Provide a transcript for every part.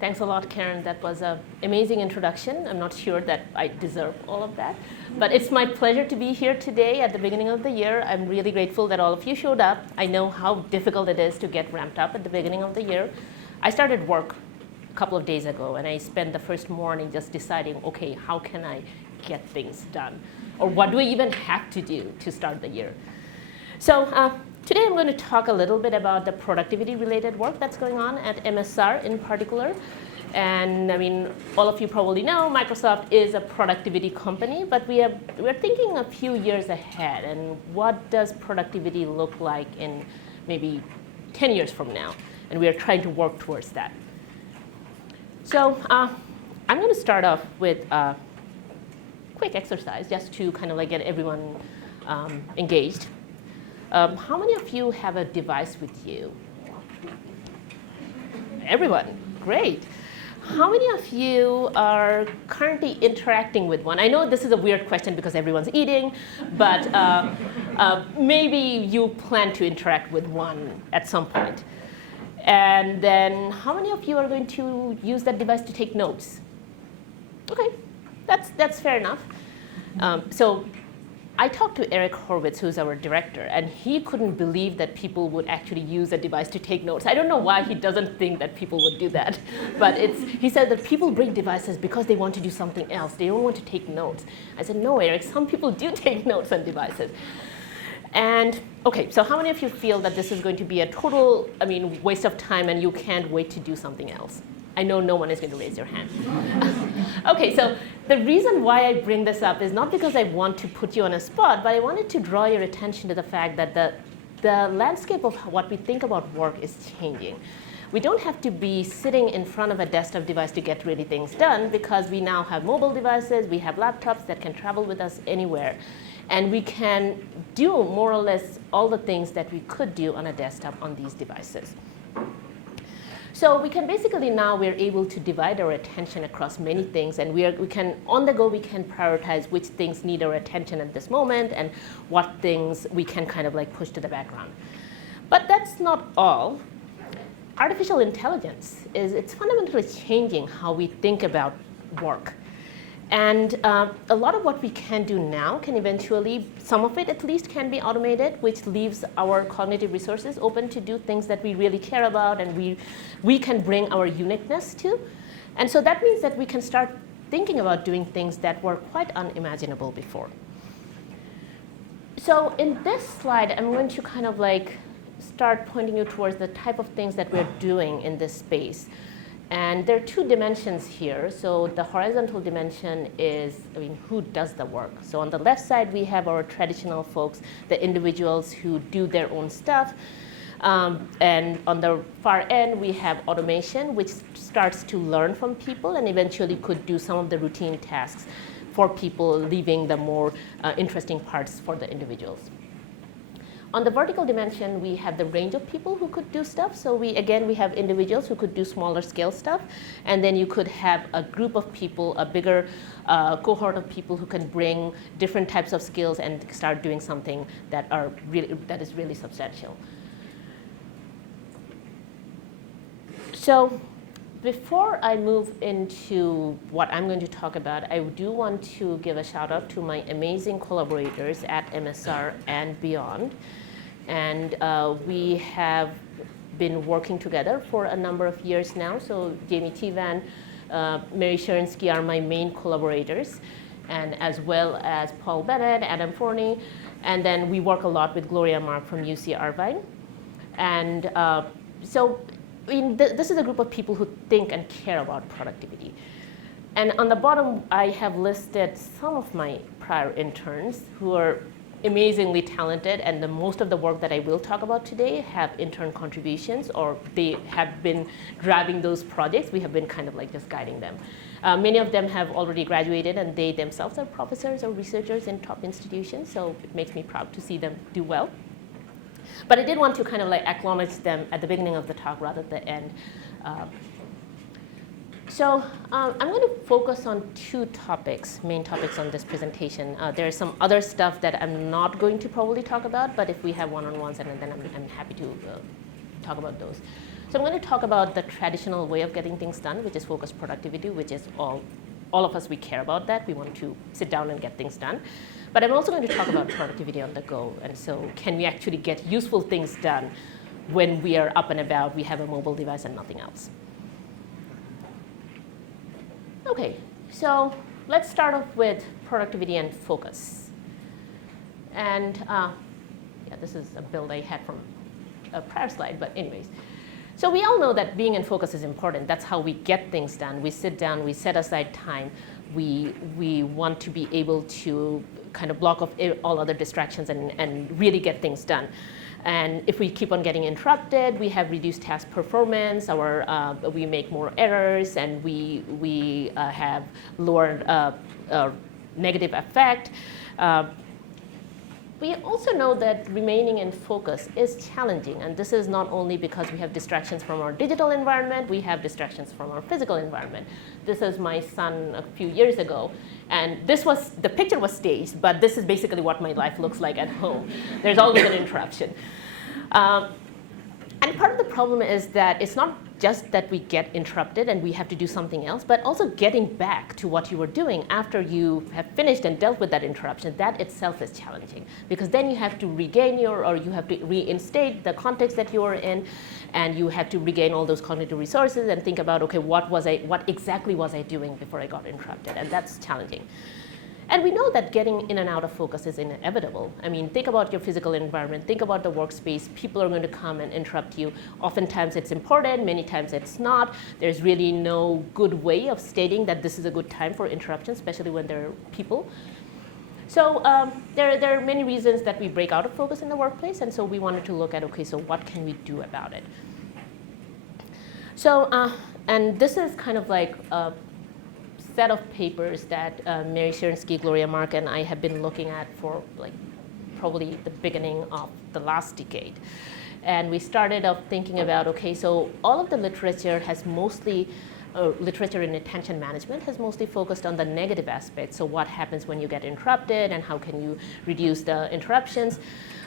Thanks a lot, Karen. That was an amazing introduction. I'm not sure that I deserve all of that. But it's my pleasure to be here today at the beginning of the year. I'm really grateful that all of you showed up. I know how difficult it is to get ramped up at the beginning of the year. I started work a couple of days ago, and I spent the first morning just deciding, okay, how can I get things done? Or what do I even have to do to start the year? So today I'm going to talk a little bit about the productivity-related work that's going on at MSR in particular. And I mean, all of you probably know Microsoft is a productivity company, but we're thinking a few years ahead. And what does productivity look like in maybe 10 years from now? And we are trying to work towards that. So I'm going to start off with a quick exercise just to kind of like get everyone engaged. How many of you have a device with you? Everyone, great. How many of you are currently interacting with one? I know this is a weird question because everyone's eating, but maybe you plan to interact with one at some point. And then how many of you are going to use that device to take notes? Okay, that's fair enough. So I talked to Eric Horowitz, who's our director, and he couldn't believe that people would actually use a device to take notes. I don't know why he doesn't think that people would do that, but he said that people bring devices because they want to do something else. They don't want to take notes. I said, no, Eric, some people do take notes on devices. And okay, so how many of you feel that this is going to be a total, waste of time and you can't wait to do something else? I know no one is going to raise your hand. Okay, so the reason why I bring this up is not because I want to put you on a spot, but I wanted to draw your attention to the fact that the landscape of what we think about work is changing. We don't have to be sitting in front of a desktop device to get really things done because we now have mobile devices, we have laptops that can travel with us anywhere. And we can do more or less all the things that we could do on a desktop on these devices. So we can basically now we're able to divide our attention across many things, and we can on the go we can prioritize which things need our attention at this moment and what things we can kind of like push to the background. But that's not all. Artificial intelligence it's fundamentally changing how we think about work. And a lot of what we can do now can eventually, some of it at least can be automated, which leaves our cognitive resources open to do things that we really care about and we can bring our uniqueness to. And so that means that we can start thinking about doing things that were quite unimaginable before. So in this slide, I'm going to kind of like start pointing you towards the type of things that we're doing in this space. And there are two dimensions here. So the horizontal dimension is, who does the work? So on the left side, we have our traditional folks, the individuals who do their own stuff. And on the far end, we have automation, which starts to learn from people and eventually could do some of the routine tasks for people, leaving the more interesting parts for the individuals. On the vertical dimension, we have the range of people who could do stuff. So we have individuals who could do smaller scale stuff. And then you could have a group of people, a bigger cohort of people who can bring different types of skills and start doing something that is really substantial. So before I move into what I'm going to talk about, I do want to give a shout out to my amazing collaborators at MSR and beyond. And we have been working together for a number of years now. So Jamie Tivan, Mary Sherinsky are my main collaborators, and as well as Paul Bennett, Adam Forney. And then we work a lot with Gloria Mark from UC Irvine. And this is a group of people who think and care about productivity. And on the bottom, I have listed some of my prior interns who are amazingly talented, and most of the work that I will talk about today have intern contributions, or they have been driving those projects. We have been kind of like just guiding them. Many of them have already graduated, and they themselves are professors or researchers in top institutions, so it makes me proud to see them do well. But I did want to kind of like acknowledge them at the beginning of the talk rather than the end. So I'm going to focus on two topics, main topics on this presentation. There's some other stuff that I'm not going to probably talk about, but if we have one-on-ones, and then I'm happy to talk about those. So I'm going to talk about the traditional way of getting things done, which is focused productivity, which is all of us, we care about that. We want to sit down and get things done. But I'm also going to talk about productivity on the go. And so can we actually get useful things done when we are up and about, we have a mobile device and nothing else? OK, so let's start off with productivity and focus. And yeah, this is a build I had from a prior slide, but anyways. So we all know that being in focus is important. That's how we get things done. We sit down, we set aside time. We want to be able to kind of block off all other distractions and really get things done. And if we keep on getting interrupted, we have reduced task performance, we make more errors, and we have lower negative effect. We also know that remaining in focus is challenging, and this is not only because we have distractions from our digital environment, we have distractions from our physical environment. This is my son a few years ago, and the picture was staged, but this is basically what my life looks like at home. There's always an interruption. And part of the problem is that it's not just that we get interrupted and we have to do something else, but also getting back to what you were doing after you have finished and dealt with that interruption. That itself is challenging, because then you have to regain or you have to reinstate the context that you were in, and you have to regain all those cognitive resources and think about, okay, what exactly was I doing before I got interrupted? And that's challenging. And we know that getting in and out of focus is inevitable. I mean, think about your physical environment. Think about the workspace. People are going to come and interrupt you. Oftentimes it's important. Many times it's not. There's really no good way of stating that this is a good time for interruption, especially when there are people. So there are many reasons that we break out of focus in the workplace. And so we wanted to look at, OK, so what can we do about it? So, and this is kind of like set of papers that Mary Sherensky, Gloria Mark, and I have been looking at for like probably the beginning of the last decade. And we started off thinking about, OK, so all of the literature has mostly, literature in attention management has mostly focused on the negative aspects. So what happens when you get interrupted and how can you reduce the interruptions?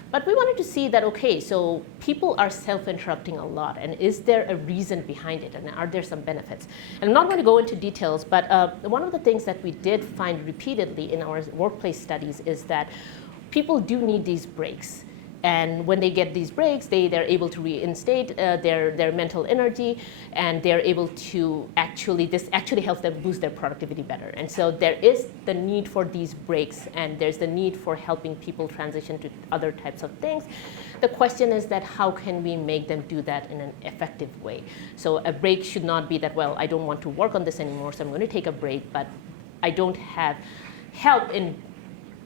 But we wanted to see that, OK, so people are self-interrupting a lot, and is there a reason behind it, and are there some benefits? And I'm not going to go into details, but one of the things that we did find repeatedly in our workplace studies is that people do need these breaks. And when they get these breaks, they're able to reinstate their mental energy, and they're able to this actually helps them boost their productivity better. And so there is the need for these breaks, and there's the need for helping people transition to other types of things. The question is that how can we make them do that in an effective way? So a break should not be that, well, I don't want to work on this anymore, so I'm going to take a break, but I don't have help in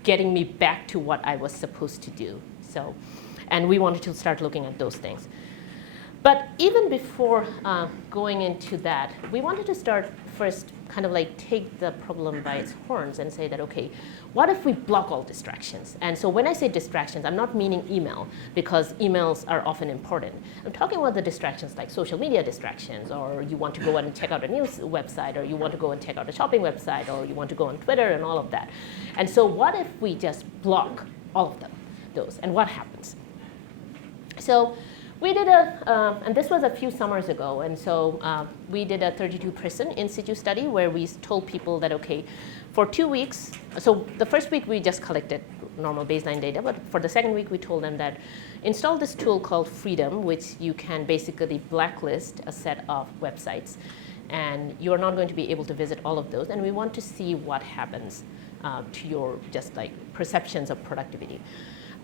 getting me back to what I was supposed to do. So, and we wanted to start looking at those things. But even before going into that, we wanted to start first kind of like take the problem by its horns and say that, OK, what if we block all distractions? And so when I say distractions, I'm not meaning email, because emails are often important. I'm talking about the distractions like social media distractions, or you want to go and check out a news website, or you want to go and check out a shopping website, or you want to go on Twitter and all of that. And so what if we just block all of them? Those, and what happens? So we did and this was a few summers ago, and so we did a 32-person in situ study where we told people that, OK, for 2 weeks, so the first week we just collected normal baseline data, but for the second week we told them that install this tool called Freedom, which you can basically blacklist a set of websites, and you're not going to be able to visit all of those, and we want to see what happens to your just like perceptions of productivity.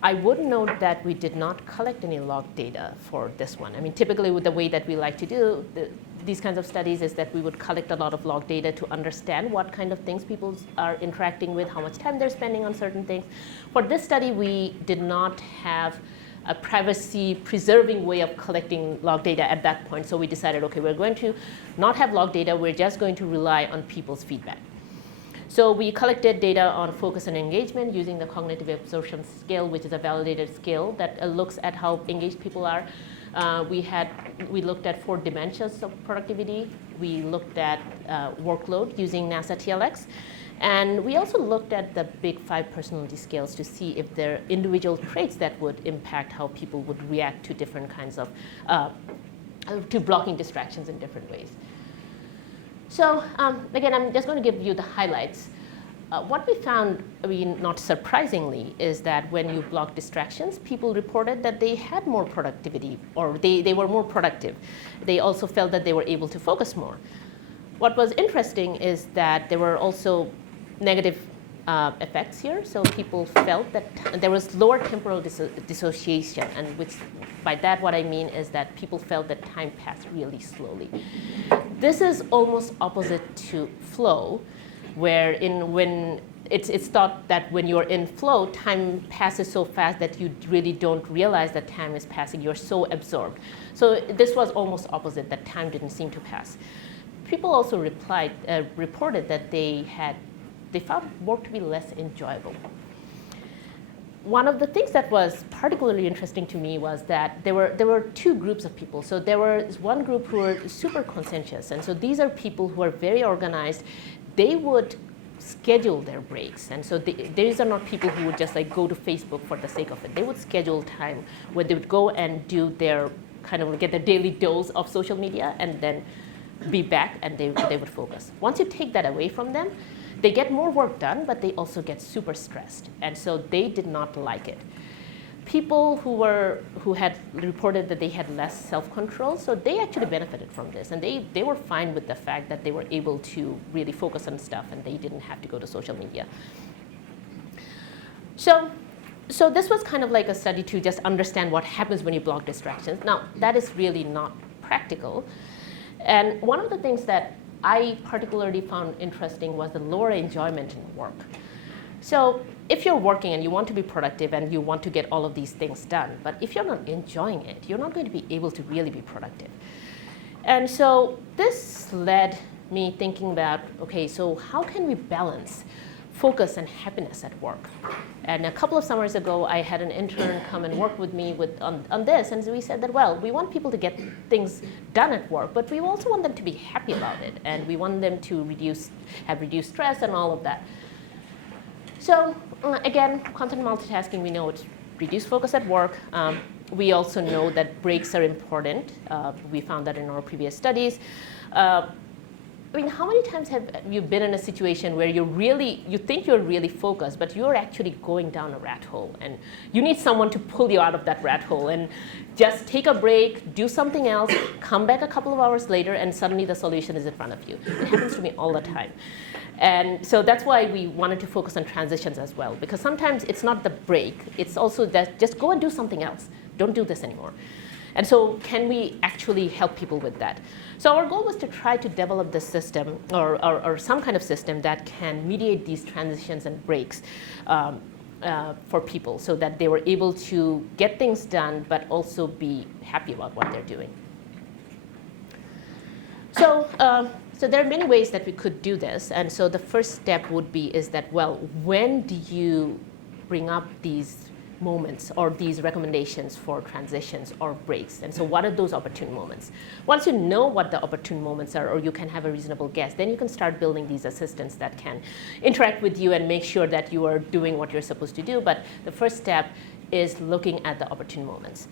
I would note that we did not collect any log data for this one. I mean, typically with the way that we like to do these kinds of studies is that we would collect a lot of log data to understand what kind of things people are interacting with, how much time they're spending on certain things. For this study, we did not have a privacy-preserving way of collecting log data at that point. So we decided, OK, we're going to not have log data. We're just going to rely on people's feedback. So we collected data on focus and engagement using the cognitive absorption scale, which is a validated scale that looks at how engaged people are. We looked at 4 dimensions of productivity. We looked at workload using NASA TLX. And we also looked at the big 5 personality scales to see if there are individual traits that would impact how people would react to different kinds of, to blocking distractions in different ways. So again, I'm just going to give you the highlights. What we found, not surprisingly, is that when you block distractions, people reported that they had more productivity, or they were more productive. They also felt that they were able to focus more. What was interesting is that there were also negative effects here. So people felt that there was lower temporal dissociation, and which, by that what I mean is that people felt that time passed really slowly. This is almost opposite to flow, when it's thought that when you're in flow, time passes so fast that you really don't realize that time is passing. You're so absorbed. So this was almost opposite, that time didn't seem to pass. People also reported that they found work to be less enjoyable. One of the things that was particularly interesting to me was that there were 2 groups of people. So there was one group who were super conscientious, and so these are people who are very organized. They would schedule their breaks, and so these are not people who would just like go to Facebook for the sake of it. They would schedule time where they would go and do their get their daily dose of social media, and then be back, and they would focus. Once you take that away from them, they get more work done, but they also get super stressed, and so they did not like it. People who had reported that they had less self-control, so they actually benefited from this, and they were fine with the fact that they were able to really focus on stuff, and they didn't have to go to social media. So this was kind of like a study to just understand what happens when you block distractions. Now, that is really not practical, and one of the things that I particularly found interesting was the lower enjoyment in work. So if you're working and you want to be productive and you want to get all of these things done, but if you're not enjoying it, you're not going to be able to really be productive. And so this led me thinking about, okay, so how can we balance focus and happiness at work? And a couple of summers ago, I had an intern come and work with me on this, and we said that, well, we want people to get things done at work, but we also want them to be happy about it, and we want them to have reduced stress and all of that. So again, content multitasking, we know it's reduced focus at work. We also know that breaks are important. We found that in our previous studies. How many times have you been in a situation where you think you're really focused, but you're actually going down a rat hole, and you need someone to pull you out of that rat hole, and just take a break, do something else, come back a couple of hours later, and suddenly the solution is in front of you. It happens to me all the time. And so that's why we wanted to focus on transitions as well, because sometimes it's not the break, it's also that just go and do something else. Don't do this anymore. And so can we actually help people with that? So our goal was to try to develop this system, or some kind of system that can mediate these transitions and breaks for people, so that they were able to get things done, but also be happy about what they're doing. So there are many ways that we could do this. And so the first step would be is that, well, when do you bring up these moments or these recommendations for transitions or breaks? And so what are those opportune moments? Once you know what the opportune moments are, or you can have a reasonable guess, then you can start building these assistants that can interact with you and make sure that you are doing what you're supposed to do. But the first step is looking at the opportune moments.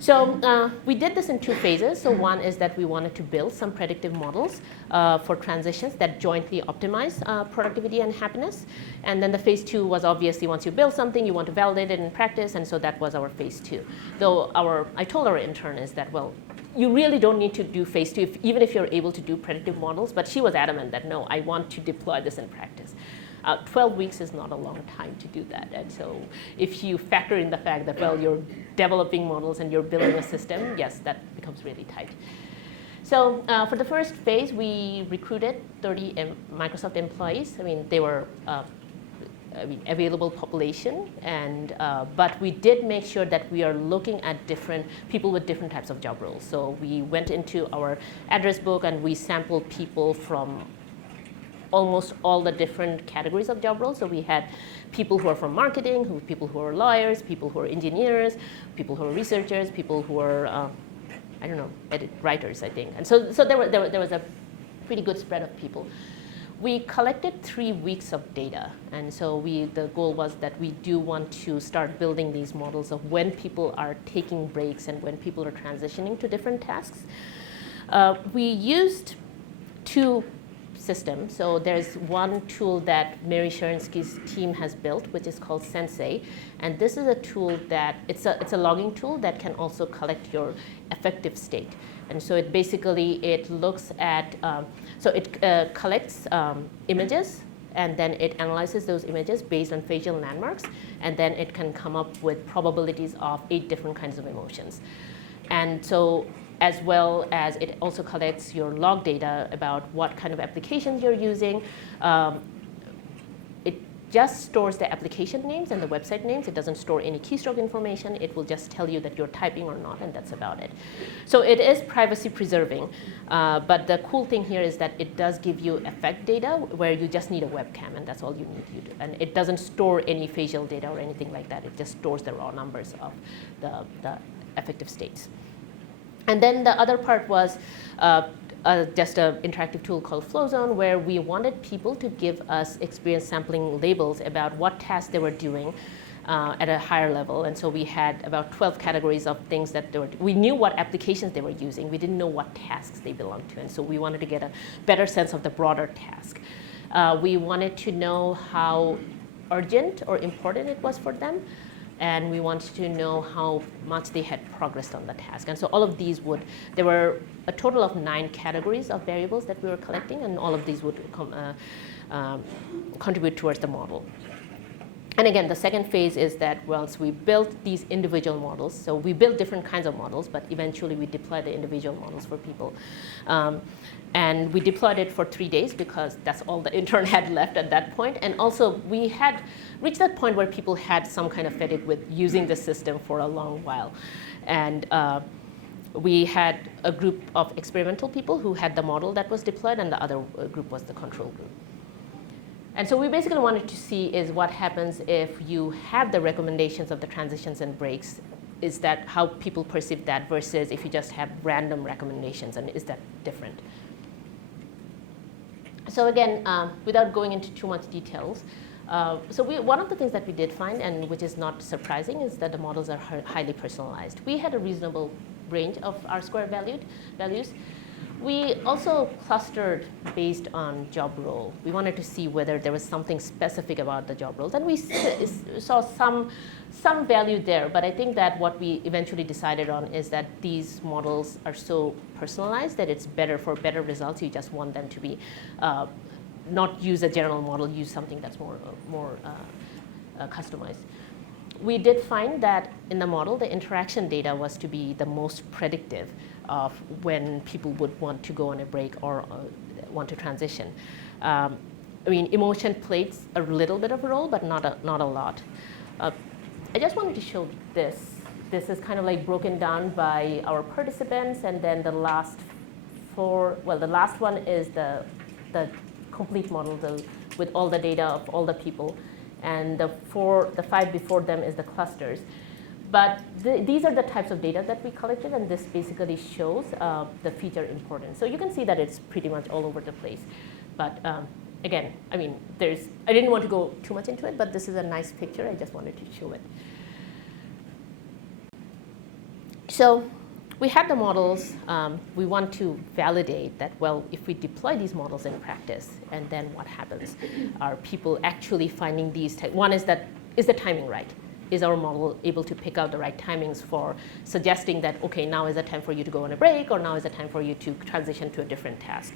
So we did this in 2 phases. So one is that we wanted to build some predictive models for transitions that jointly optimize productivity and happiness. And then the phase 2 was obviously once you build something, you want to validate it in practice. And so that was our phase 2. Though I told our intern is that, well, you really don't need to do phase 2, even if you're able to do predictive models. But she was adamant that, no, I want to deploy this in practice. 12 weeks is not a long time to do that. And so if you factor in the fact that, well, you're developing models and you're building a system, yes, that becomes really tight. So for the first phase, we recruited 30 Microsoft employees. They were available population, but we did make sure that we are looking at different people with different types of job roles. So we went into our address book and we sampled people from almost all the different categories of job roles. So we had people who are from marketing, people who are lawyers, people who are engineers, people who are researchers, people who are, writers, I think. And so there was a pretty good spread of people. We collected 3 weeks of data, and so the goal was that we do want to start building these models of when people are taking breaks and when people are transitioning to different tasks. We used 2 systems. So there's one tool that Mary Sherensky's team has built, which is called Sensei, and this is a tool that it's a logging tool that can also collect your affective state. And so it looks at it collects images, and then it analyzes those images based on facial landmarks, and then it can come up with probabilities of 8 different kinds of emotions. And so, as well as it also collects your log data about what kind of applications you're using. It just stores the application names and the website names. It doesn't store any keystroke information. It will just tell you that you're typing or not, and that's about it. So it is privacy preserving, but the cool thing here is that it does give you effect data where you just need a webcam, and that's all you need. And it doesn't store any facial data or anything like that. It just stores the raw numbers of the affective states. And then the other part was just an interactive tool called Flowzone, where we wanted people to give us experience sampling labels about what tasks they were doing at a higher level. And so we had about 12 categories of things that we knew what applications they were using. We didn't know what tasks they belonged to. And so we wanted to get a better sense of the broader task. We wanted to know how urgent or important it was for them. And we wanted to know how much they had progressed on the task. And so all of these there were a total of 9 categories of variables that we were collecting, and all of these would contribute towards the model. And again, the second phase is that once we built these individual models, so we built different kinds of models, but eventually we deployed the individual models for people. And we deployed it for 3 days because that's all the intern had left at that point. And also we had reached that point where people had some kind of fatigue with using the system for a long while. And we had a group of experimental people who had the model that was deployed, and the other group was the control group. And so we basically wanted to see is what happens if you have the recommendations of the transitions and breaks. Is that how people perceive that versus if you just have random recommendations, and is that different? So again, without going into too much details, one of the things that we did find, and which is not surprising, is that the models are highly personalized. We had a reasonable range of R-square values. We also clustered based on job role. We wanted to see whether there was something specific about the job roles, and we saw some value there. But I think that what we eventually decided on is that these models are so personalized that it's better for better results. You just want them to be not use a general model, use something that's more customized. We did find that in the model, the interaction data was to be the most predictive of when people would want to go on a break or want to transition. I mean, emotion plays a little bit of a role, but not a lot. I just wanted to show this. This is kind of like broken down by our participants, and then the last the last one is the complete model with all the data of all the people. And the 5 before them is the clusters. But these are the types of data that we collected, and this basically shows the feature importance. So you can see that it's pretty much all over the place. But again, I mean, I didn't want to go too much into it, but this is a nice picture. I just wanted to show it. So we had the models. We want to validate that, well, if we deploy these models in practice, and then what happens? Are people actually finding these? One is that, is the timing right? Is our model able to pick out the right timings for suggesting that, okay, now is the time for you to go on a break, or now is the time for you to transition to a different task?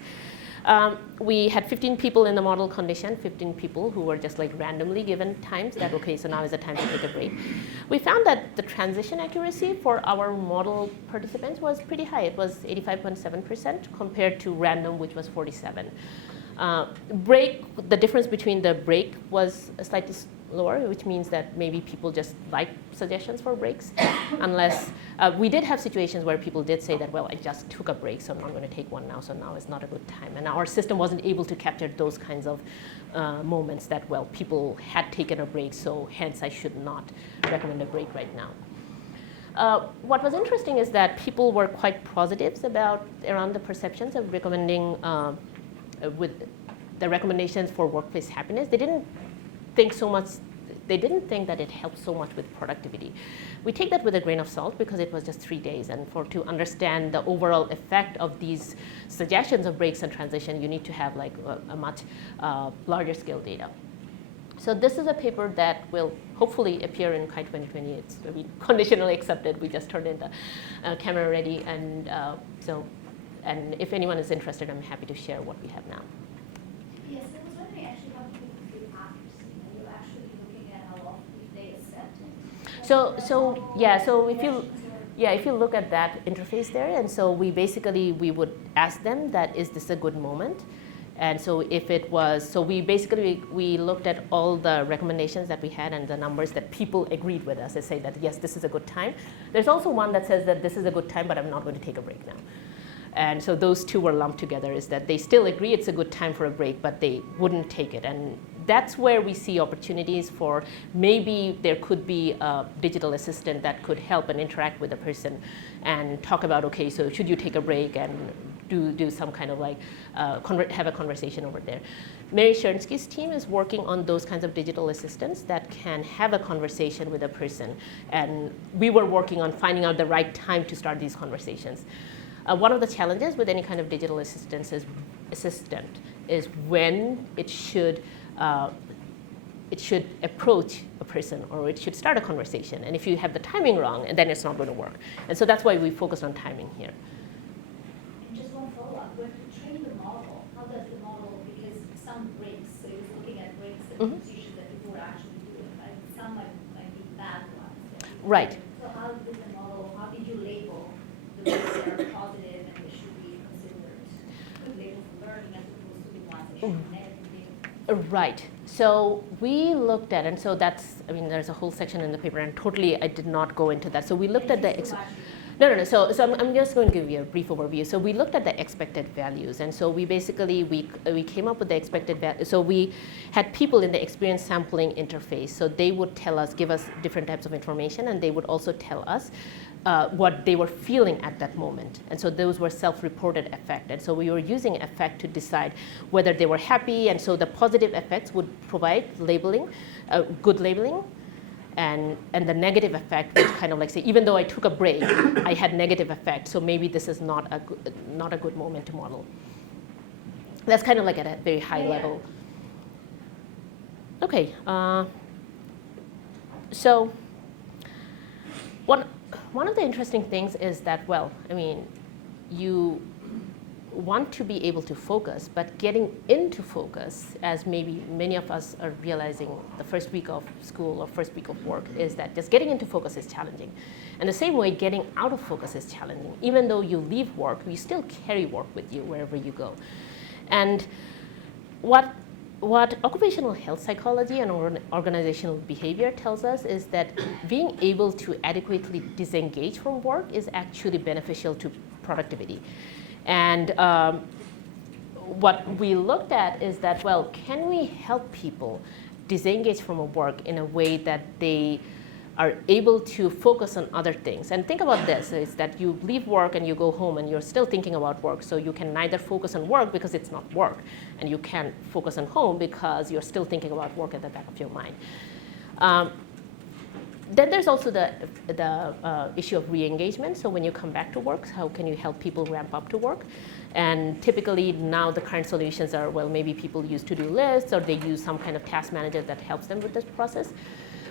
We had 15 people in the model condition, 15 people who were just like randomly given times that, okay, so now is the time to take a break. We found that the transition accuracy for our model participants was pretty high. It was 85.7% compared to random, which was 47. The difference between the break was slightly lower, which means that maybe people just like suggestions for breaks, unless we did have situations where people did say that, well, I just took a break, so I'm not going to take one now, so now is not a good time. And our system wasn't able to capture those kinds of moments that, well, people had taken a break, so hence I should not recommend a break right now. What was interesting is that people were quite positive around the perceptions of recommending the recommendations for workplace happiness, they didn't think so much. They didn't think that it helped so much with productivity. We take that with a grain of salt because it was just 3 days, and to understand the overall effect of these suggestions of breaks and transition, you need to have like a much larger scale data. So this is a paper that will hopefully appear in KIND 2020. It's conditionally accepted. We just turned in the camera ready, and and if anyone is interested, I'm happy to share what we have now. Yes, I was wondering actually how people feel accuracy. Are you actually looking at how often they accept it? So if you look at that interface there, and so we would ask them that, is this a good moment? And so if it was, so we looked at all the recommendations that we had and the numbers that people agreed with us and say that, yes, this is a good time. There's also one that says that this is a good time, but I'm not going to take a break now. And so those two were lumped together, is that they still agree it's a good time for a break, but they wouldn't take it. And that's where we see opportunities for maybe there could be a digital assistant that could help and interact with a person and talk about, okay, so should you take a break and do some kind of like, have a conversation over there. Mary Chernsky's team is working on those kinds of digital assistants that can have a conversation with a person. And we were working on finding out the right time to start these conversations. One of the challenges with any kind of digital assistant is when it should approach a person or it should start a conversation. And if you have the timing wrong, then it's not going to work. And so that's why we focused on timing here. And just one follow-up. When you train the model, how does the model, because some breaks, so you're looking at breaks and positions that people are actually doing, right? Some might be bad ones. Right. So how did the model, how did you label the breaks that are positive and they should be considered good labels for learning as opposed to the ones that should be negative? Right. So we looked at, and so that's, there's a whole section in the paper, and totally I did not go into that. So we looked at the, no. So I'm just going to give you a brief overview. So we looked at the expected values, and so we basically, we came up with the expected value. So we had people in the experience sampling interface. So they would give us different types of information, and they would also tell us what they were feeling at that moment. And so those were self-reported effect. And so we were using effect to decide whether they were happy. And so the positive effects would provide labeling, good labeling. And the negative effect would kind of like say, even though I took a break, I had negative effect. So maybe this is not a good moment to model. That's kind of like at a very high level. Okay. So one of the interesting things is that, you want to be able to focus, but getting into focus, as maybe many of us are realizing the first week of school or first week of work, is that just getting into focus is challenging. And the same way, getting out of focus is challenging. Even though you leave work, you still carry work with you wherever you go. And what occupational health psychology and organizational behavior tells us is that being able to adequately disengage from work is actually beneficial to productivity. And what we looked at is that, can we help people disengage from work in a way that they are able to focus on other things? And think about this, is that you leave work and you go home and you're still thinking about work, so you can neither focus on work because it's not work, and you can't focus on home because you're still thinking about work at the back of your mind. Then there's also the issue of re-engagement. So when you come back to work, how can you help people ramp up to work? And typically now the current solutions are, maybe people use to-do lists or they use some kind of task manager that helps them with this process.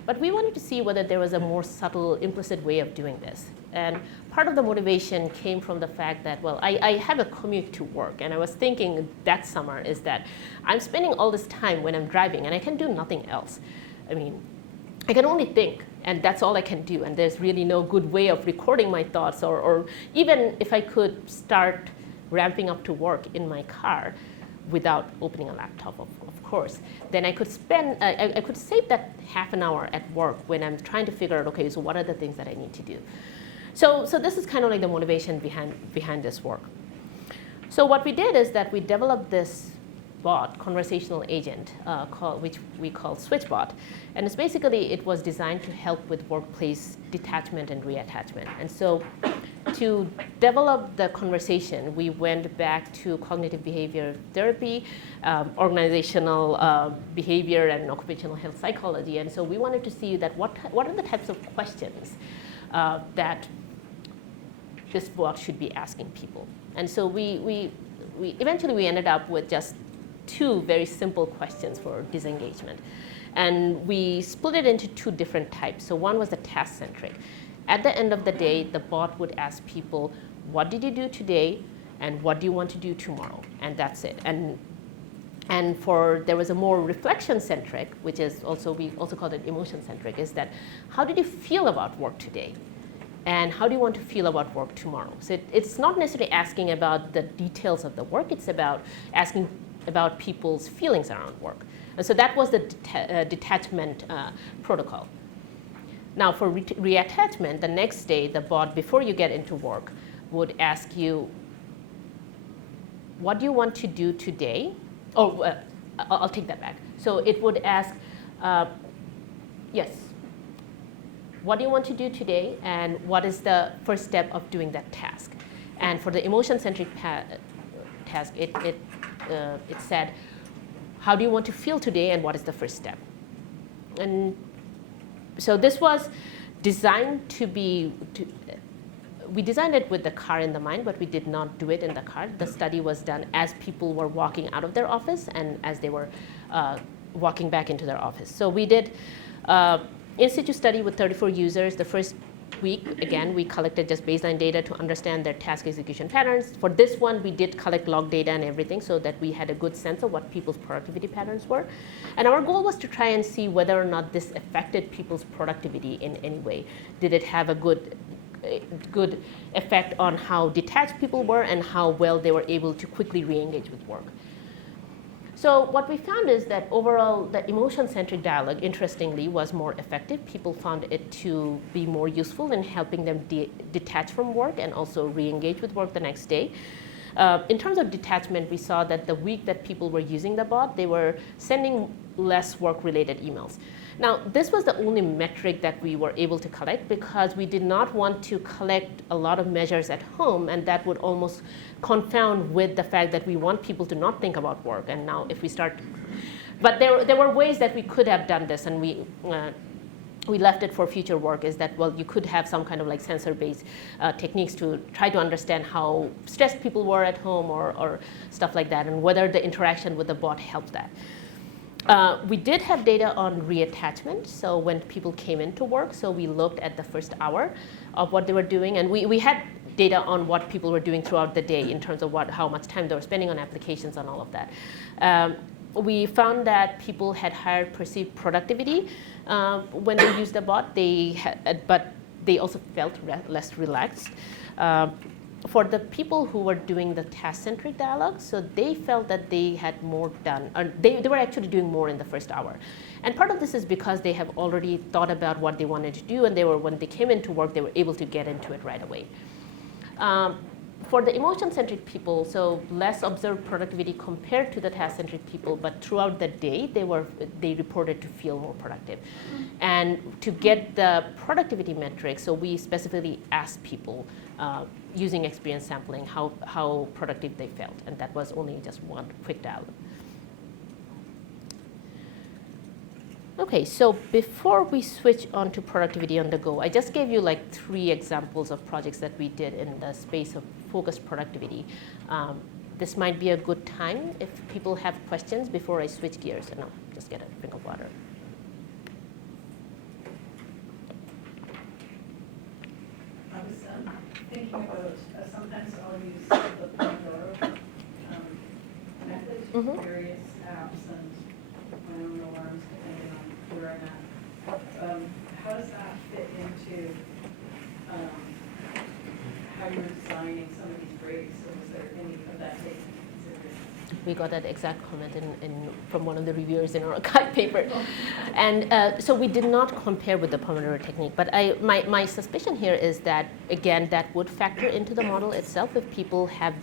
But we wanted to see whether there was a more subtle, implicit way of doing this. And part of the motivation came from the fact that, I have a commute to work. And I was thinking that summer is that I'm spending all this time when I'm driving and I can do nothing else. I can only think, and that's all I can do. And there's really no good way of recording my thoughts, or even if I could start ramping up to work in my car without opening a laptop, of course, then I could I could save that half an hour at work when I'm trying to figure out, okay, so what are the things that I need to do? So this is kind of like the motivation behind this work. So what we did is that we developed this bot, conversational agent, which we call SwitchBot. And it was designed to help with workplace detachment and reattachment. And so to develop the conversation, we went back to cognitive behavior therapy, organizational behavior, and occupational health psychology. And so we wanted to see that what are the types of questions that this bot should be asking people. And so we eventually ended up with just 2 very simple questions for disengagement. And we split it into 2 different types. So one was the task-centric. At the end of the day, the bot would ask people, what did you do today, and what do you want to do tomorrow? And that's it. And there was a more reflection-centric, which is also, we also call it emotion-centric, is that how did you feel about work today? And how do you want to feel about work tomorrow? So it's not necessarily asking about the details of the work, it's about asking about people's feelings around work. And so that was the detachment protocol. Now for reattachment, the next day, the bot, before you get into work, would ask you, what do you want to do today? Oh, I'll take that back. So it would ask, yes, what do you want to do today, and what is the first step of doing that task? And for the emotion-centric task, it said, how do you want to feel today, and what is the first step? And so this was designed to be, we designed it with the car in the mind, but we did not do it in the car. The study was done as people were walking out of their office and as they were walking back into their office. So we did in situ study with 34 users. The first week, again, we collected just baseline data to understand their task execution patterns. For this one, we did collect log data and everything so that we had a good sense of what people's productivity patterns were. And our goal was to try and see whether or not this affected people's productivity in any way. Did it have a good effect on how detached people were and how well they were able to quickly re-engage with work? So what we found is that overall, the emotion-centric dialogue, interestingly, was more effective. People found it to be more useful in helping them detach from work and also re-engage with work the next day. In terms of detachment, we saw that the week that people were using the bot, they were sending less work-related emails. Now, this was the only metric that we were able to collect because we did not want to collect a lot of measures at home, and that would almost confound with the fact that we want people to not think about work. And now if we start, but there were ways that we could have done this, and we left it for future work, is that, well, you could have some kind of like sensor-based techniques to try to understand how stressed people were at home or stuff like that, and whether the interaction with the bot helped that. We did have data on reattachment, so when people came into work, so we looked at the first hour of what they were doing, and we had data on what people were doing throughout the day in terms of how much time they were spending on applications and all of that. We found that people had higher perceived productivity when they used the bot, but they also felt less relaxed. For the people who were doing the task-centric dialogue, so they felt that they had more done, or they were actually doing more in the first hour. And part of this is because they have already thought about what they wanted to do, and when they came into work, they were able to get into it right away. For the emotion-centric people, so less observed productivity compared to the task-centric people, but throughout the day, they reported to feel more productive. And to get the productivity metrics, so we specifically asked people using experience sampling how productive they felt, and that was only just one quick dialogue. Okay, so before we switch on to productivity on the go, I just gave you like 3 examples of projects that we did in the space of focused productivity. This might be a good time if people have questions before I switch gears. And I'll just get a drink of water. I was thinking about, sometimes I'll use the Pomodoro method, various apps and my own alarms depending on where I'm at. How does that fit into how you're designing some of these breaks? Or was there any of that taken into consideration? We got that exact comment from one of the reviewers in our archive paper. And so we did not compare with the Pomodoro technique, but my suspicion here is that, again, that would factor into the model itself if people have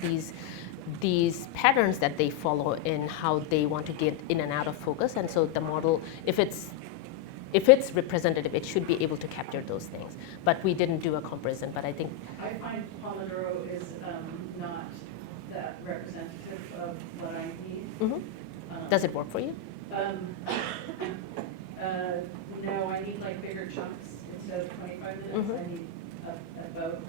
these patterns that they follow in how they want to get in and out of focus. And so the model, if it's if it's representative, it should be able to capture those things. But we didn't do a comparison, but I think. I find Pomodoro is not that representative of what I need. Does it work for you? No, I need like bigger chunks. Instead of 25 minutes, I need about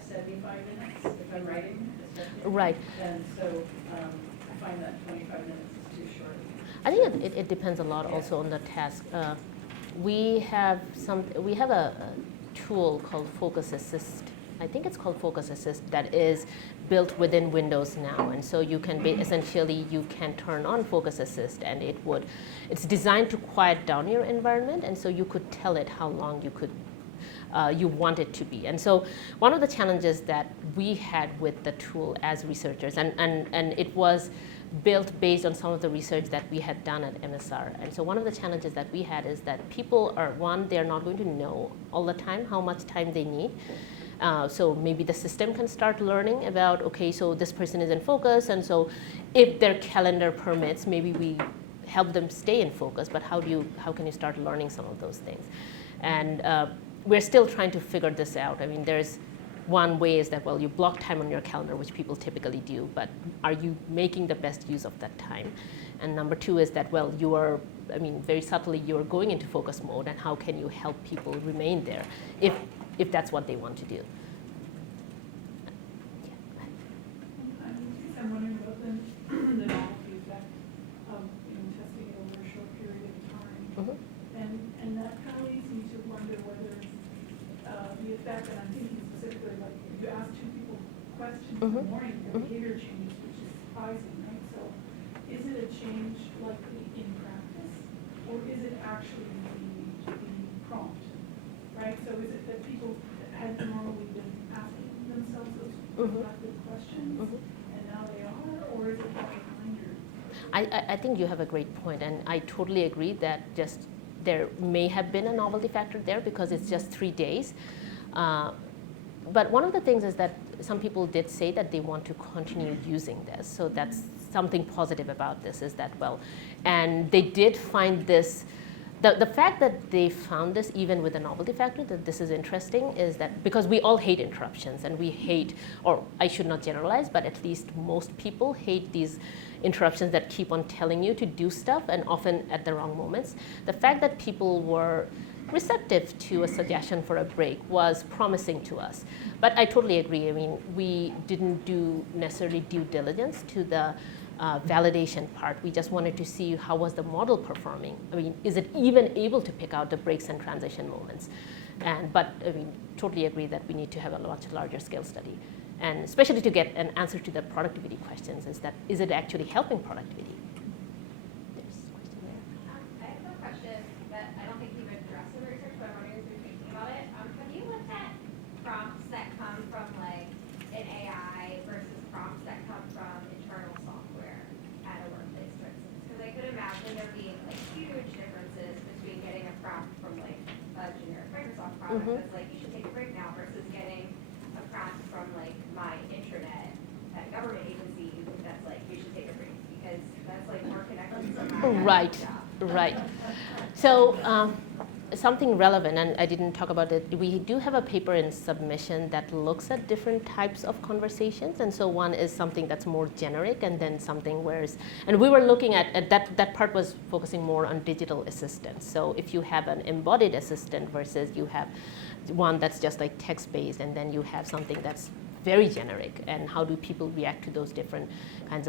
75 minutes if I'm writing. Especially. Right. And so I find that 25 minutes is too short. I think it depends a lot also on the task. We have a tool called Focus Assist. I think it's called Focus Assist that is built within Windows now, and so you can essentially you can turn on Focus Assist, and it's designed to quiet down your environment, and so you could tell it how long you want it to be. And so one of the challenges that we had with the tool as researchers, and it was built based on some of the research that we had done at MSR. And so one of the challenges that we had is that people are, one, they're not going to know all the time how much time they need. So maybe the system can start learning about, okay, so this person is in focus, and so if their calendar permits, maybe we help them stay in focus, but how can you start learning some of those things? And we're still trying to figure this out. I mean, there's one way is that, well, you block time on your calendar, which people typically do, but are you making the best use of that time? And number two is that, well, very subtly, you're going into focus mode, and how can you help people remain there if that's what they want to do? I'm wondering about the novelty effect of testing it over a short period of time. And that kind of leads me to wonder whether the effect, and I'm thinking specifically, like you ask two people questions in the morning, their behavior changes, which is surprising, right? So is it a change likely in practice, or is it actually the prompt, right? So is it that people had normally been asking themselves those reflective questions, and now they are, or is it that reminder? I think you have a great point, and I totally agree that just there may have been a novelty factor there because it's just 3 days. But one of the things is that some people did say that they want to continue using this. So that's something positive about this is that, well, and they did find this, the fact that they found this even with a novelty factor, that this is interesting, is that because we all hate interruptions, and we hate, or I should not generalize, but at least most people hate these interruptions that keep on telling you to do stuff, and often at the wrong moments. The fact that people were receptive to a suggestion for a break was promising to us. But I totally agree. I mean, we didn't do necessarily due diligence to the validation part. We just wanted to see how was the model performing. I mean, is it even able to pick out the breaks and transition moments? But I mean, totally agree that we need to have a much larger scale study. And especially to get an answer to the productivity questions, is it actually helping productivity? There's a question there. I have a question that I don't think you've addressed in research, but I'm wondering if you're thinking about it. Have you looked at prompts that come from like an AI versus prompts that come from internal software at a workplace, for instance? Because I could imagine there being like huge differences between getting a prompt from like a generic Microsoft product that's like, you should take a break now, versus getting a prompt from like my intranet at a government agency that's like, you should take a break, because that's like more connected to my Right, job. right. So something relevant, and I didn't talk about it, we do have a paper in submission that looks at different types of conversations. And so one is something that's more generic, and then something and we were looking at that part was focusing more on digital assistance. So if you have an embodied assistant versus you have one that's just like text-based, and then you have something that's very generic, and how do people react to those different kinds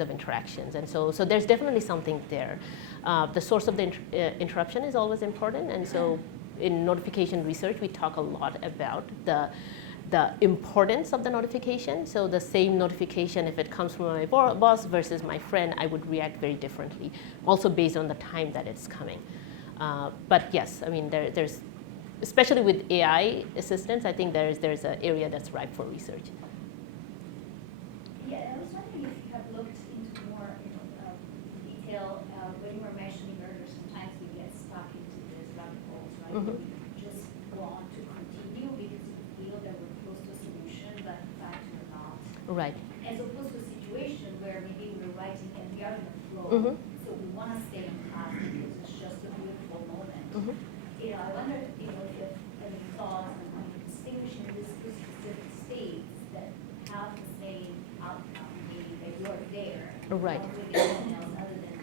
of interactions? And so there's definitely something there. The source of the interruption is always important, and so in notification research we talk a lot about the importance of the notification. So the same notification, if it comes from my boss versus my friend, I would react very differently, also based on the time that it's coming. But yes, I mean there's especially with AI assistance, I think there's an area that's ripe for research. Yeah, I was wondering if you have looked into more detail when you were mentioning earlier. Sometimes we get stuck into these rabbit holes, right? We just go on to continue because we feel that we're close to a solution, but in fact we're not. Right. As opposed to a situation where maybe we're writing and we are in a flow, so we want to stay on task because it's just just a beautiful moment. Mhm. I wonder, if you have any thoughts on distinguishing these two specific states that have the same outcome, meaning that you are there. Right. Not doing anything else other than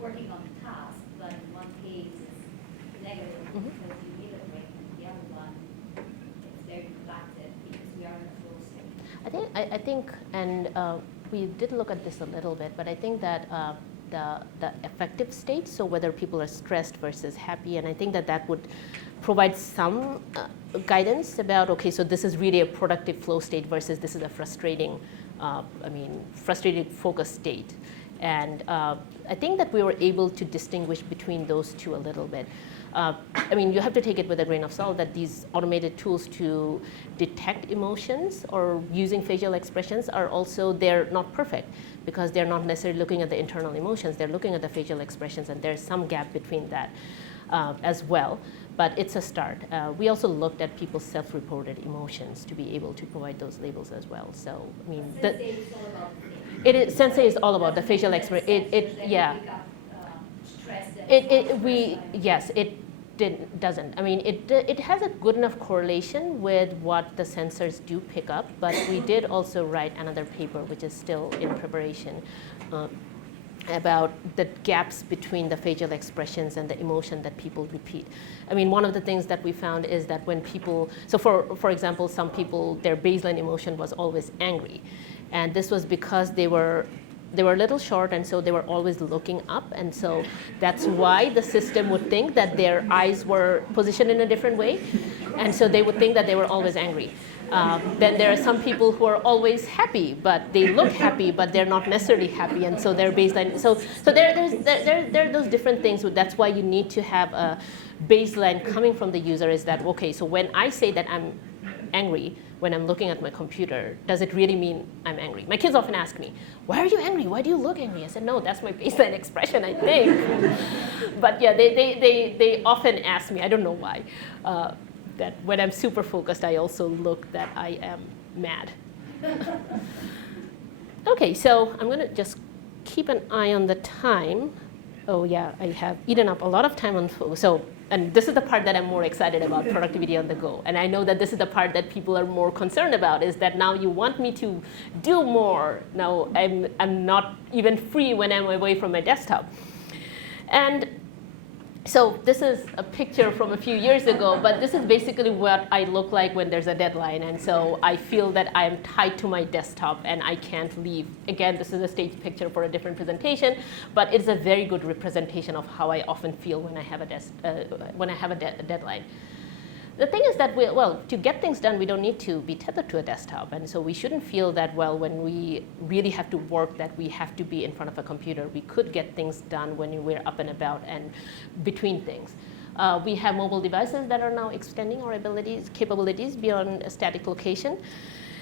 working on the task, but in one case it's negative Mhm. because you need a break, and the other one it's very productive because we are in a flow state. I think, and we did look at this a little bit, but I think that the affective state, so whether people are stressed versus happy, and I think that would provide some guidance about, okay, so this is really a productive flow state versus this is a frustrating, frustrated focus state. And I think that we were able to distinguish between those two a little bit. You have to take it with a grain of salt that these automated tools to detect emotions or using facial expressions are also, they're not perfect because they're not necessarily looking at the internal emotions, they're looking at the facial expressions, and there's some gap between that as well. But it's a start. We also looked at people's self-reported emotions to be able to provide those labels as well. So, Sensei is all about Sensei is all about the facial expression. Yes, it doesn't. It has a good enough correlation with what the sensors do pick up, but we did also write another paper, which is still in preparation, about the gaps between the facial expressions and the emotion that people repeat. One of the things that we found is that when people, so for example, some people, their baseline emotion was always angry. And this was because they were a little short, and so they were always looking up. And so that's why the system would think that their eyes were positioned in a different way. And so they would think that they were always angry. Then there are some people who are always happy, but they look happy, but they're not necessarily happy. And so their baseline, so there are those different things. That's why you need to have a baseline coming from the user is that, okay, so when I say that I'm angry, when I'm looking at my computer, does it really mean I'm angry? My kids often ask me, why are you angry? Why do you look angry? I said, no, that's my baseline expression, I think. But yeah, they often ask me, I don't know why, that when I'm super focused, I also look that I am mad. Okay, so I'm gonna just keep an eye on the time. Oh yeah, I have eaten up a lot of time on food. And this is the part that I'm more excited about, productivity on the go. And I know that this is the part that people are more concerned about, is that now you want me to do more. Now I'm not even free when I'm away from my desktop. And so this is a picture from a few years ago, but this is basically what I look like when there's a deadline. And so I feel that I'm tied to my desktop and I can't leave. Again, this is a stage picture for a different presentation, but it's a very good representation of how I often feel when I have a deadline. The thing is that, to get things done, we don't need to be tethered to a desktop. And so we shouldn't feel that, when we really have to work, that we have to be in front of a computer. We could get things done when we're up and about and between things. We have mobile devices that are now extending our capabilities beyond a static location.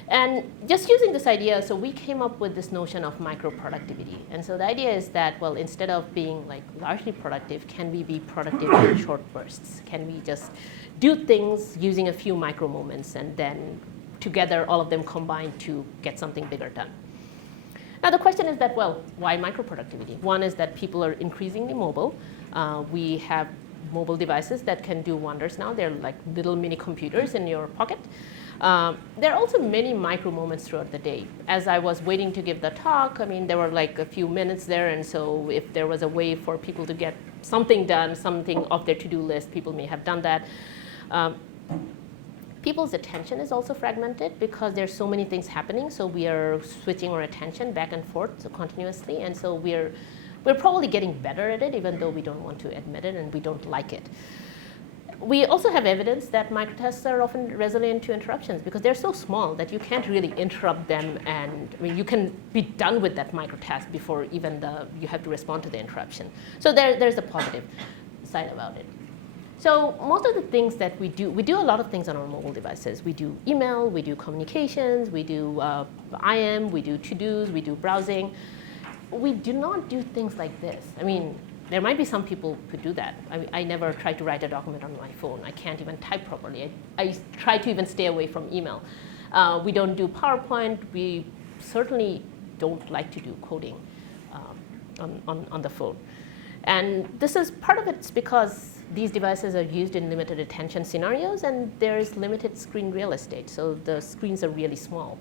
And just using this idea, so we came up with this notion of micro-productivity. And so the idea is that, instead of being largely productive, can we be productive in short bursts? Can we just do things using a few micro moments, and then together all of them combine to get something bigger done? Now the question is that, why micro-productivity? One is that people are increasingly mobile. We have mobile devices that can do wonders now. They're like little mini computers in your pocket. There are also many micro moments throughout the day. As I was waiting to give the talk, there were a few minutes there, and so if there was a way for people to get something done, something off their to-do list, people may have done that. People's attention is also fragmented because there's so many things happening, so we are switching our attention back and forth continuously, and so we're probably getting better at it, even though we don't want to admit it and we don't like it. We also have evidence that microtasks are often resilient to interruptions because they're so small that you can't really interrupt them, and you can be done with that microtask before even you have to respond to the interruption. So there's a positive side about it. So most of the things that we do a lot of things on our mobile devices. We do email, we do communications, we do IM, we do to-dos, we do browsing. We do not do things like this. There might be some people who do that. I never try to write a document on my phone. I can't even type properly. I try to even stay away from email. We don't do PowerPoint. We certainly don't like to do coding on the phone. And this is part of it's because these devices are used in limited attention scenarios, and there's limited screen real estate. So the screens are really small,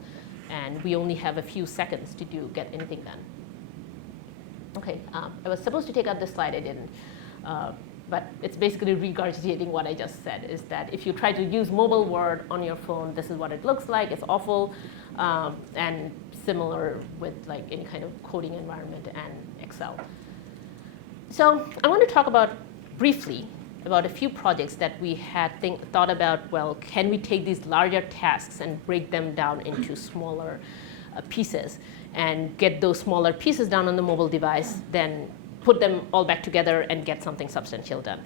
and we only have a few seconds to get anything done. Okay, I was supposed to take out this slide, I didn't. But it's basically regurgitating what I just said, is that if you try to use mobile Word on your phone, this is what it looks like. It's awful, and similar with like any kind of coding environment and Excel. So I want to talk briefly about a few projects that we had thought about, well, can we take these larger tasks and break them down into smaller pieces and get those smaller pieces down on the mobile device, then put them all back together and get something substantial done.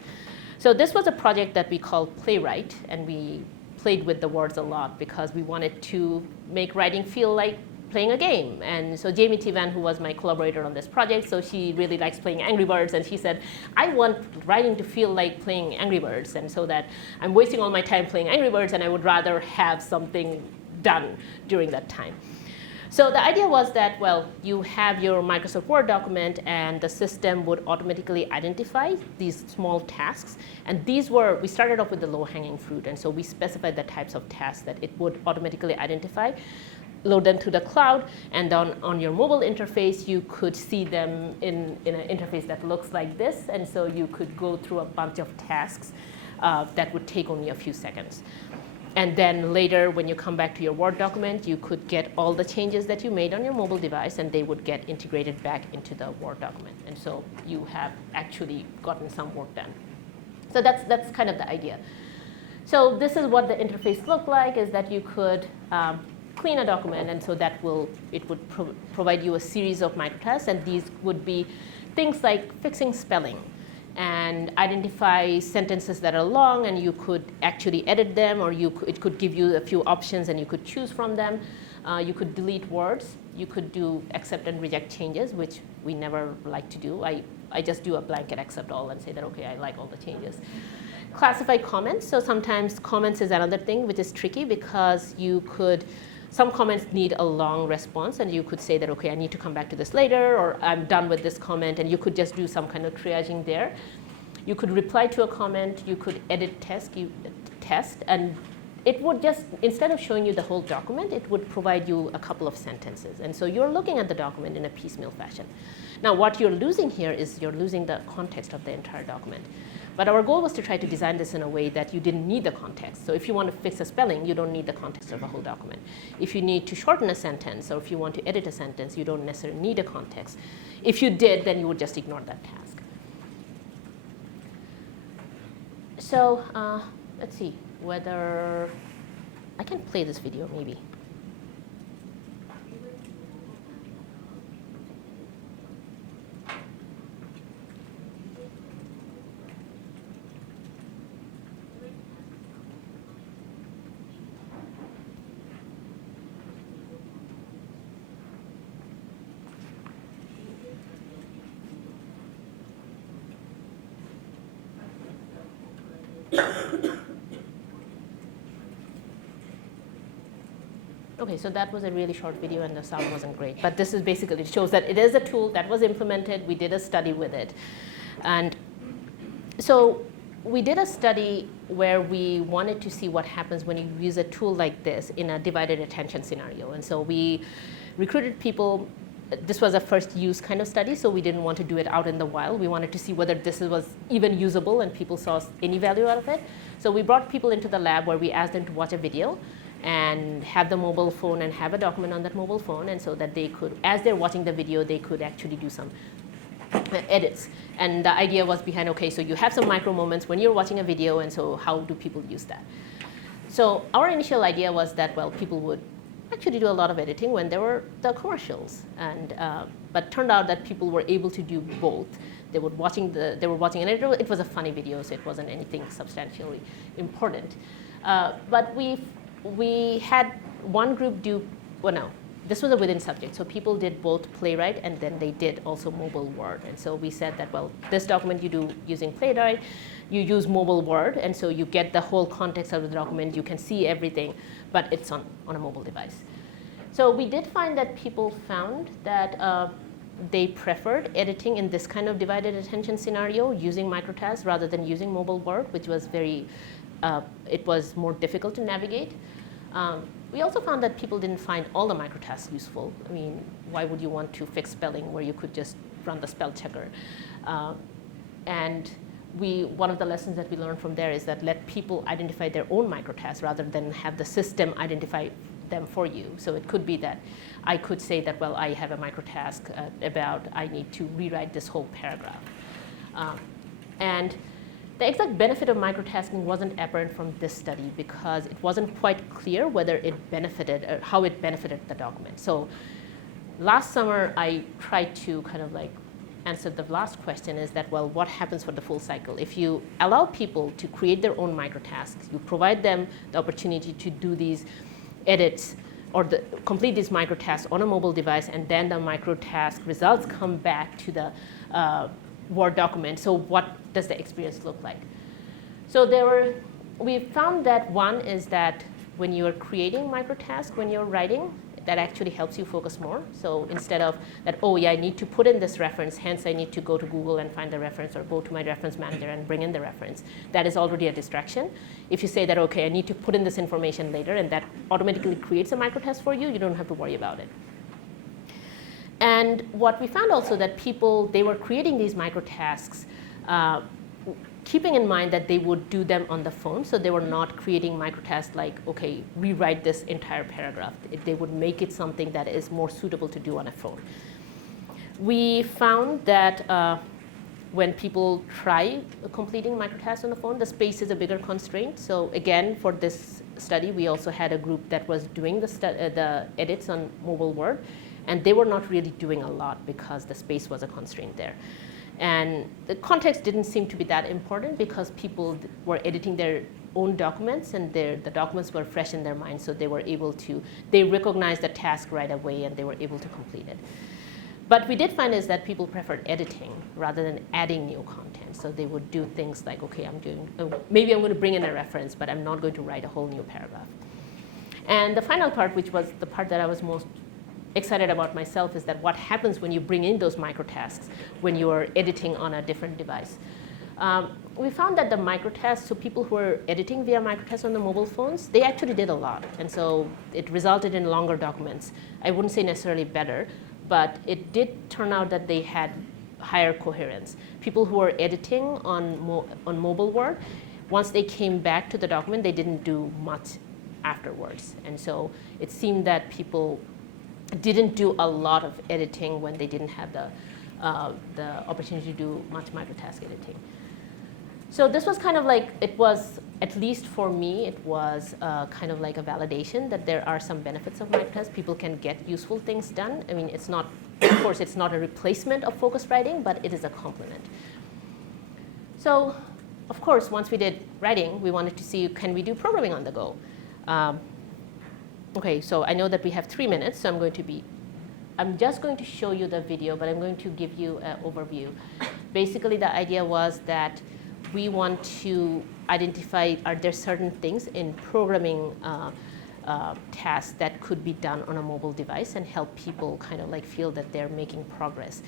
So this was a project that we called Playwright, and we played with the words a lot because we wanted to make writing feel like playing a game. And so Jamie Tivan, who was my collaborator on this project, so she really likes playing Angry Birds, and she said, I want writing to feel like playing Angry Birds, and so that I'm wasting all my time playing Angry Birds, and I would rather have something done during that time. So the idea was that, well, you have your Microsoft Word document, and the system would automatically identify these small tasks. And we started off with the low-hanging fruit, and so we specified the types of tasks that it would automatically identify, load them to the cloud, and on your mobile interface, you could see them in an interface that looks like this. And so you could go through a bunch of tasks that would take only a few seconds. And then later, when you come back to your Word document, you could get all the changes that you made on your mobile device, and they would get integrated back into the Word document. And so you have actually gotten some work done. So that's kind of the idea. So this is what the interface looked like, is that you could clean a document, and so it would provide you a series of microtasks, and these would be things like fixing spelling and identify sentences that are long, and you could actually edit them, or it could give you a few options and you could choose from them. You could delete words. You could do accept and reject changes, which we never like to do. I just do a blanket accept all and say that, okay, I like all the changes. Classify comments. So sometimes comments is another thing which is tricky, because some comments need a long response, and you could say that, okay, I need to come back to this later, or I'm done with this comment, and you could just do some kind of triaging there. You could reply to a comment, you could edit test, and it would just, instead of showing you the whole document, it would provide you a couple of sentences. And so you're looking at the document in a piecemeal fashion. Now, what you're losing here is you're losing the context of the entire document. But our goal was to try to design this in a way that you didn't need the context. So if you want to fix a spelling, you don't need the context of a whole document. If you need to shorten a sentence, or if you want to edit a sentence, you don't necessarily need a context. If you did, then you would just ignore that task. So let's see whether I can play this video maybe. Okay, so that was a really short video, and the sound wasn't great. But this is basically, it shows that it is a tool that was implemented. We did a study with it. And so we did a study where we wanted to see what happens when you use a tool like this in a divided attention scenario. And so we recruited people. This was a first use kind of study, so we didn't want to do it out in the wild. We wanted to see whether this was even usable and people saw any value out of it. So we brought people into the lab where we asked them to watch a video and have the mobile phone and have a document on that mobile phone, and so that they could, as they're watching the video, they could actually do some edits. And the idea was behind, okay, so you have some micro moments when you're watching a video, and so how do people use that? So our initial idea was that, well, people would actually do a lot of editing when there were the commercials, and but turned out that people were able to do both. They were watching an editor. It was a funny video, so it wasn't anything substantially important. But we had one group do, well, no, this was a within subject. So people did both Playwright, and then they did also mobile Word. And so we said that, well, this document you do using Playwright, you use mobile Word, and so you get the whole context of the document. You can see everything, but it's on a mobile device. So we did find that people found that they preferred editing in this kind of divided attention scenario using microtasks rather than using mobile work, which was it was more difficult to navigate. We also found that people didn't find all the microtasks useful. I mean, why would you want to fix spelling where you could just run the spell checker? And one of the lessons that we learned from there is that let people identify their own microtasks rather than have the system identify them for you. So it could be that I could say that, well, I have a microtask about I need to rewrite this whole paragraph. And the exact benefit of microtasking wasn't apparent from this study because it wasn't quite clear whether it benefited or how it benefited the document. So last summer, I tried to kind of like answer the last question is that, well, what happens for the full cycle? If you allow people to create their own microtasks, you provide them the opportunity to do these edits or complete these microtasks on a mobile device, and then the microtask results come back to the Word document. So what does the experience look like? So we found that one is that when you're creating microtasks, when you're writing, that actually helps you focus more. So instead of that, oh yeah, I need to put in this reference, hence I need to go to Google and find the reference or go to my reference manager and bring in the reference. That is already a distraction. If you say that, okay, I need to put in this information later and that automatically creates a microtask for you, you don't have to worry about it. And what we found also that they were creating these microtasks keeping in mind that they would do them on the phone, so they were not creating microtasks like, okay, rewrite this entire paragraph. They would make it something that is more suitable to do on a phone. We found that when people try completing microtasks on the phone, the space is a bigger constraint. So again, for this study, we also had a group that was doing the edits on mobile Word, and they were not really doing a lot because the space was a constraint there. And the context didn't seem to be that important because people were editing their own documents and the documents were fresh in their mind, so they recognized the task right away and they were able to complete it. But we did find is that people preferred editing rather than adding new content. So they would do things like, okay, maybe I'm going to bring in a reference, but I'm not going to write a whole new paragraph. And the final part, which was the part that I was most excited about myself, is that what happens when you bring in those microtasks when you are editing on a different device. We found that the microtasks, so people who were editing via microtasks on the mobile phones, they actually did a lot. And so it resulted in longer documents. I wouldn't say necessarily better, but it did turn out that they had higher coherence. People who were editing on mobile Word, once they came back to the document, they didn't do much afterwards. And so it seemed that people didn't do a lot of editing when they didn't have the opportunity to do much microtask editing. So this was kind of like, it was, at least for me, it was kind of like a validation that there are some benefits of microtasks. People can get useful things done. I mean, it's not, of course, it's not a replacement of focused writing, but it is a complement. So, of course, once we did writing, we wanted to see, can we do programming on the go? Okay, so I know that we have 3 minutes, so I'm just going to show you the video, but I'm going to give you an overview. Basically, the idea was that we want to identify, are there certain things in programming tasks that could be done on a mobile device and help people kind of like feel that they're making progress.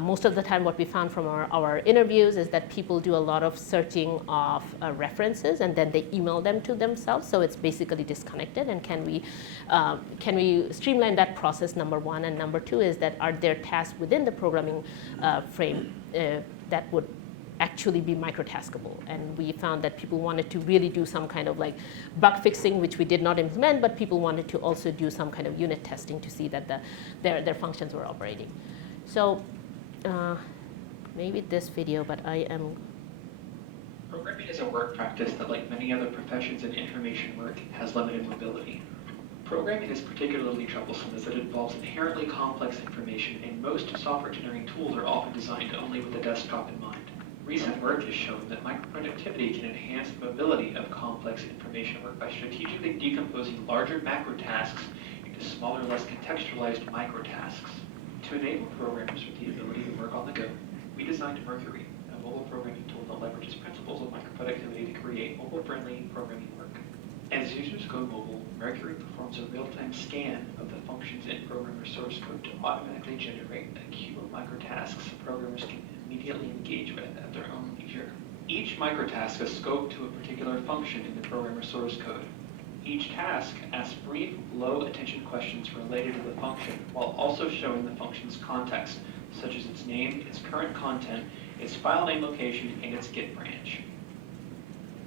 Most of the time what we found from our interviews is that people do a lot of searching of references and then they email them to themselves, so it's basically disconnected. And can we streamline that process, number one, and number two is that are there tasks within the programming frame that would actually be microtaskable. And we found that people wanted to really do some kind of like bug fixing, which we did not implement, but people wanted to also do some kind of unit testing to see that their functions were operating. So maybe this video, but I am... Programming is a work practice that, like many other professions in information work, has limited mobility. Programming is particularly troublesome as it involves inherently complex information, and most software engineering tools are often designed only with the desktop in mind. Recent work has shown that microproductivity can enhance the mobility of complex information work by strategically decomposing larger macro tasks into smaller, less contextualized microtasks. To enable programmers with the ability to work on the go, we designed Mercury, a mobile programming tool that leverages principles of microproductivity to create mobile-friendly programming work. As users go mobile, Mercury performs a real-time scan of the functions in programmer source code to automatically generate a queue of microtasks programmers can immediately engage with at their own leisure. Each microtask is scoped to a particular function in the programmer source code. Each task asks brief, low-attention questions related to the function, while also showing the function's context, such as its name, its current content, its file name location, and its Git branch.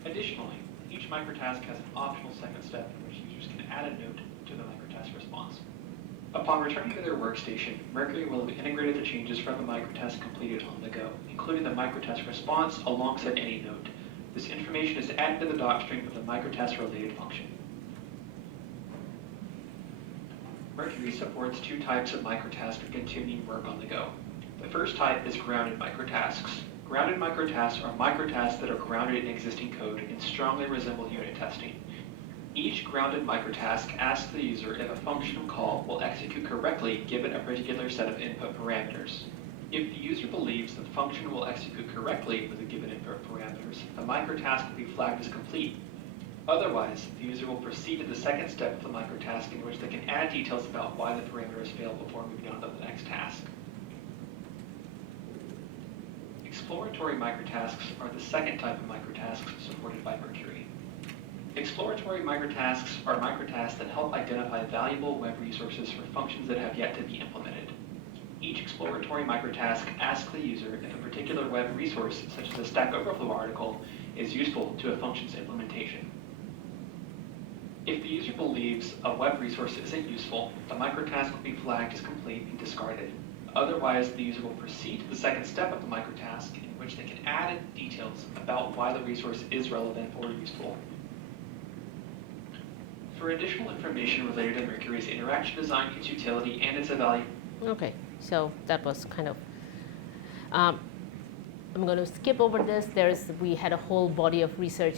Additionally, each microtask has an optional second step in which users can add a note to the microtask response. Upon returning to their workstation, Mercury will have integrated the changes from the microtask completed on the go, including the microtask response alongside any note. This information is added to the docstring of the microtask-related function. Mercury supports two types of microtask for continuing work on the go. The first type is grounded microtasks. Grounded microtasks are microtasks that are grounded in existing code and strongly resemble unit testing. Each grounded microtask asks the user if a function call will execute correctly given a particular set of input parameters. If the user believes the function will execute correctly with the given input parameters, the microtask will be flagged as complete. Otherwise, the user will proceed to the second step of the microtask in which they can add details about why the parameters failed before moving on to the next task. Exploratory microtasks are the second type of microtasks supported by Mercury. Exploratory microtasks are microtasks that help identify valuable web resources for functions that have yet to be implemented. Each exploratory microtask asks the user if a particular web resource, such as a Stack Overflow article, is useful to a function's implementation. If the user believes a web resource isn't useful, the microtask will be flagged as complete and discarded. Otherwise, the user will proceed to the second step of the microtask in which they can add details about why the resource is relevant or useful. For additional information related to Mercury's interaction design, its utility, and its evaluation. Okay, so that was kind of, I'm going to skip over this. We had a whole body of research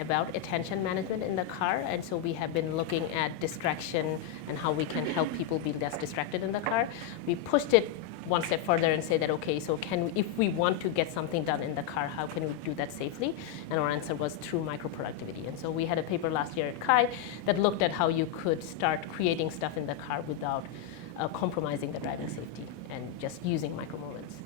about attention management in the car, and so we have been looking at distraction and how we can help people be less distracted in the car. We pushed it one step further and say that, okay, so if we want to get something done in the car, how can we do that safely? And our answer was through micro-productivity. And so we had a paper last year at CHI that looked at how you could start creating stuff in the car without compromising the driving safety and just using micro-moments.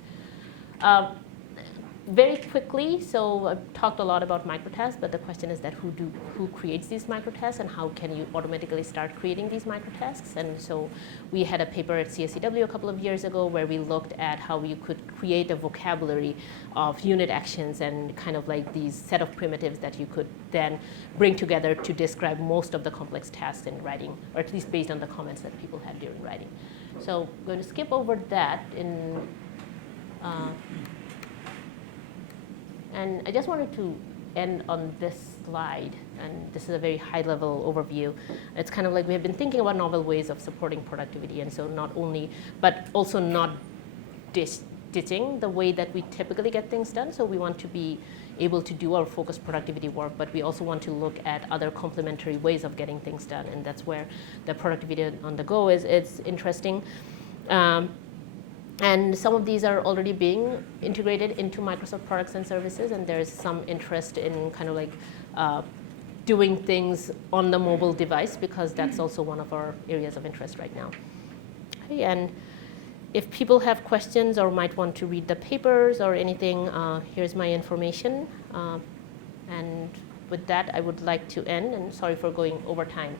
Very quickly, so I've talked a lot about microtasks, but the question is that who creates these microtasks and how can you automatically start creating these microtasks? And so we had a paper at CSCW a couple of years ago where we looked at how you could create a vocabulary of unit actions and kind of like these set of primitives that you could then bring together to describe most of the complex tasks in writing, or at least based on the comments that people had during writing. So I'm going to skip over that and I just wanted to end on this slide, and this is a very high-level overview. It's kind of like we have been thinking about novel ways of supporting productivity, and so not only, but also not ditching the way that we typically get things done. So we want to be able to do our focused productivity work, but we also want to look at other complementary ways of getting things done, and that's where the productivity on the go it's interesting. And some of these are already being integrated into Microsoft products and services, and there's some interest in kind of like doing things on the mobile device, because that's also one of our areas of interest right now. Okay, and if people have questions or might want to read the papers or anything, here's my information. And with that, I would like to end, and sorry for going over time.